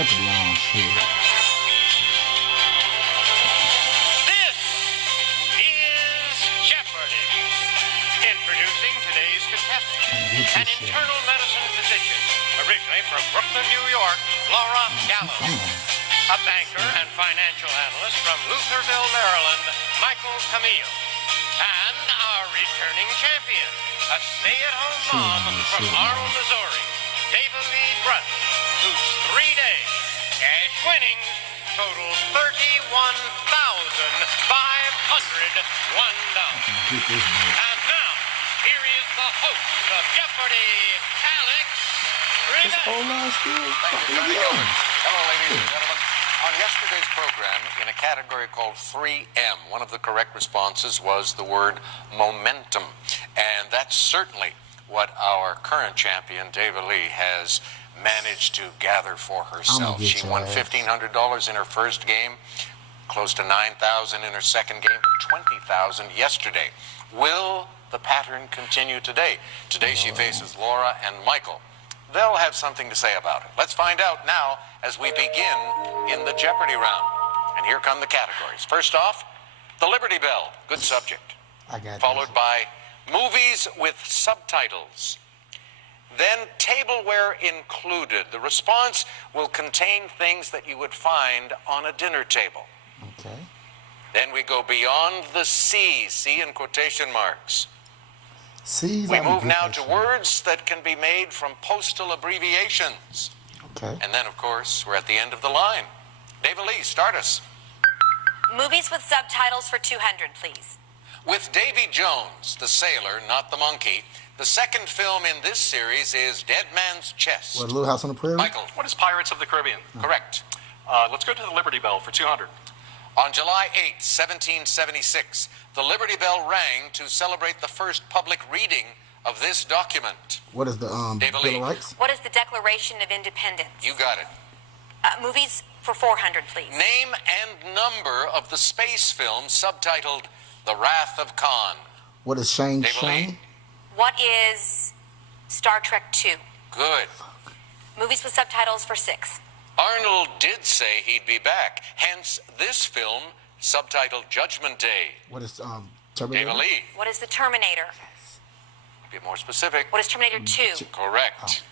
Jeopardy on shit. This is Jeopardy! Introducing today's contestant, an internal medicine physician, originally from Brooklyn, New York, Laura Gallo. A banker and financial analyst from Lutherville, Maryland, Michael Camille. And our returning champion, a stay-at-home mom from Arnold, Missouri, David Lee Brunt, whose 3-day cash winnings total $31,501. And now, here is the host of Jeopardy, Alex Trebek. Hello, ladies and gentlemen. On yesterday's program, in a category called 3M, one of the correct responses was the word momentum. And that's certainly what our current champion, David Lee, has managed to gather for herself. She won $1,500 in her first game, close to $9,000 in her second game, $20,000 yesterday. Will the pattern continue today? Today she faces Laura and Michael. They'll have something to say about it. Let's find out now as we begin in the Jeopardy round. And here come the categories. First off, the Liberty Bell. Good subject. Followed by movies with subtitles. Then tableware included. The response will contain things that you would find on a dinner table. Okay. Then we go beyond the C in quotation marks. C's We move now to words that can be made from postal abbreviations. Okay. And then, of course, we're at the end of the line. David Lee, start us. Movies with subtitles for 200, please. With Davy Jones, the sailor, not the monkey, the second film in this series is Dead Man's Chest. What, Little House on the Prairie? Michael. What is Pirates of the Caribbean? Correct. Let's go to the Liberty Bell for 200. On July 8, 1776, the Liberty Bell rang to celebrate the first public reading of this document. What is the David Bill Lee. of Rights? What is the Declaration of Independence? You got it. Movies for 400, please. Name and number of the space film subtitled The Wrath of Khan. What is Shang David Shang? Lee. What is Star Trek 2? Good. Movies with subtitles for 6. Arnold did say he'd be back, hence this film subtitled Judgment Day. What is Terminator? David Lee. What is The Terminator? Be more specific. What is Terminator 2? Correct.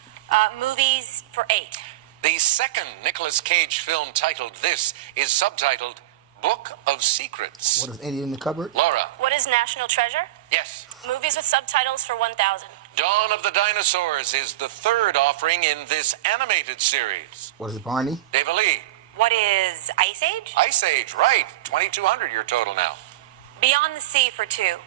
Movies for 8. The second Nicolas Cage film titled This is subtitled Book of Secrets. What is Indian in the Cupboard? Laura. What is National Treasure? Yes. Movies with subtitles for 1,000. Dawn of the Dinosaurs is the third offering in this animated series. What is Barney? David Lee. What is Ice Age? Ice Age, right. 2,200 your total now. Beyond the Sea for 2.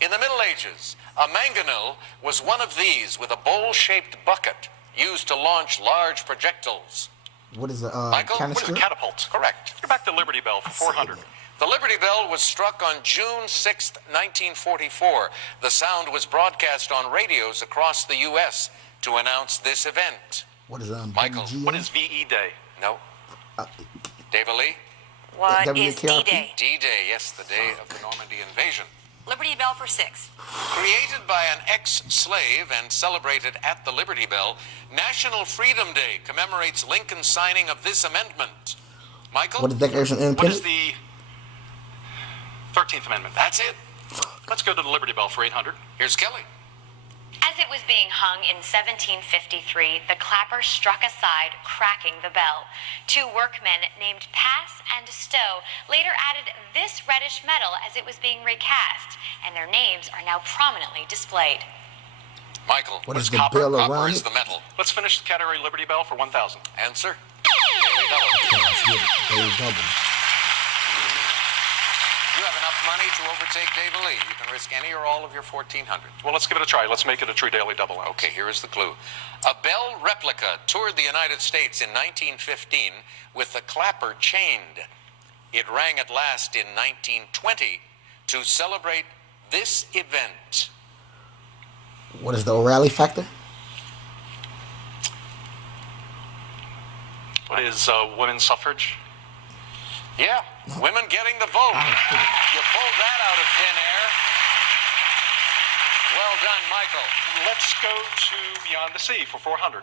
In the Middle Ages, a mangonel was one of these with a bowl-shaped bucket used to launch large projectiles. What is a Michael, what is canister? What is a catapult? Correct. Go back to Liberty Bell for 400. The Liberty Bell was struck on June 6, 1944. The sound was broadcast on radios across the U.S. to announce this event. What is Michael, WGA? What is VE Day? No. David Lee? What WKRP? is D-Day? D-Day, yes, the day of the Normandy invasion. Liberty Bell for 6. Created by an ex-slave and celebrated at the Liberty Bell, National Freedom Day commemorates Lincoln's signing of this amendment. Michael? What is Declaration of What is Independence? the 13th Amendment? That's it. Let's go to the Liberty Bell for 800. Here's Kelly. As it was being hung in 1753, the clapper struck aside, cracking the bell. 2 workmen named Pass and Stowe later added this reddish metal as it was being recast, and their names are now prominently displayed. Michael. What is the the copper? bill Copper around is it? the metal. Let's finish the category Liberty Bell for 1,000. Answer? Daily double. Let's get it. Daily double. You have enough money to overtake David Lee. You can risk any or all of your 1,400. Well, let's give it a try. Let's make it a true daily double. Okay, here is the clue. A Bell replica toured the United States in 1915 with the clapper chained. It rang at last in 1920 to celebrate this event. What is the O'Reilly factor? What is women's suffrage? Yeah, women getting the vote. You pulled that out of thin air. Well done, Michael. Let's go to Beyond the Sea for 400.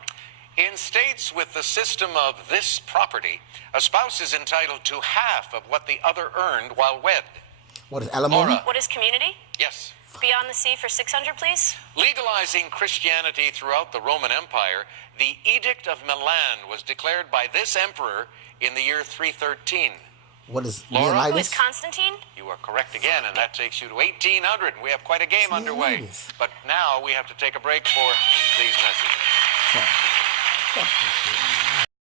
In states with the system of this property, a spouse is entitled to half of what the other earned while wed. What is alimony? Laura. What is community? Yes. Beyond the Sea for 600, please. Legalizing Christianity throughout the Roman Empire, the Edict of Milan was declared by this emperor in the year 313. What is Laura? Who is Leonidas? Constantine? You are correct again, and that takes you to 1800. We have quite a game underway. Leonidas. But now we have to take a break for these messages. Fuck. Fuck this shit.